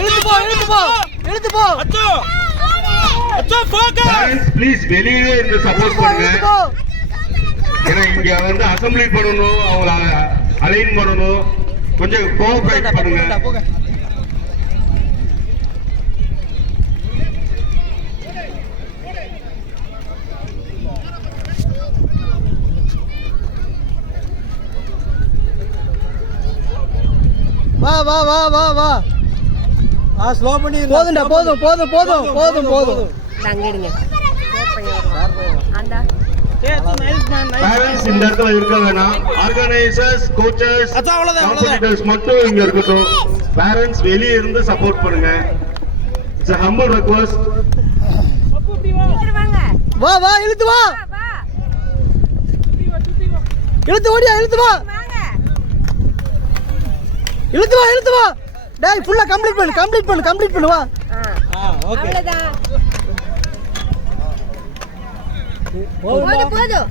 இழுத்து போ ப்ளீஸ் வெளியே இருந்து சப்போர்ட் பண்ணுங்க. ஏன்னா இங்க வந்து அசெம்பிளி பண்ணணும், அவங்கள அலைன் பண்ணணும், கொஞ்சம் கோஆபரேட் பண்ணுங்க. வா வா வா வா வா ஸ்லோ பண்ணி போதும்டா போதும் போதும் போதும் போதும் போதும் அங்கேடுங்க பேரண்ட்ஸ் இந்த இடத்துல இருக்க வேணாம். ஆர்கனைசர்ஸ், கோச்சர்ஸ், காம்படிட்டர்ஸ் மட்டும் இங்க இருக்கட்டும். பேரண்ட்ஸ் வெளியே இருந்து சப்போர்ட் பண்ணுங்க. It's a humble request. வா வா இழுத்து வா இழுத்து ஓடியா இழுத்து வா இழுத்து வா இழுத்து வா டேய் ஃபுல்லா கம்ப்ளீட் பண்ணு வா ஓகே அவ்வளவுதான் போதும்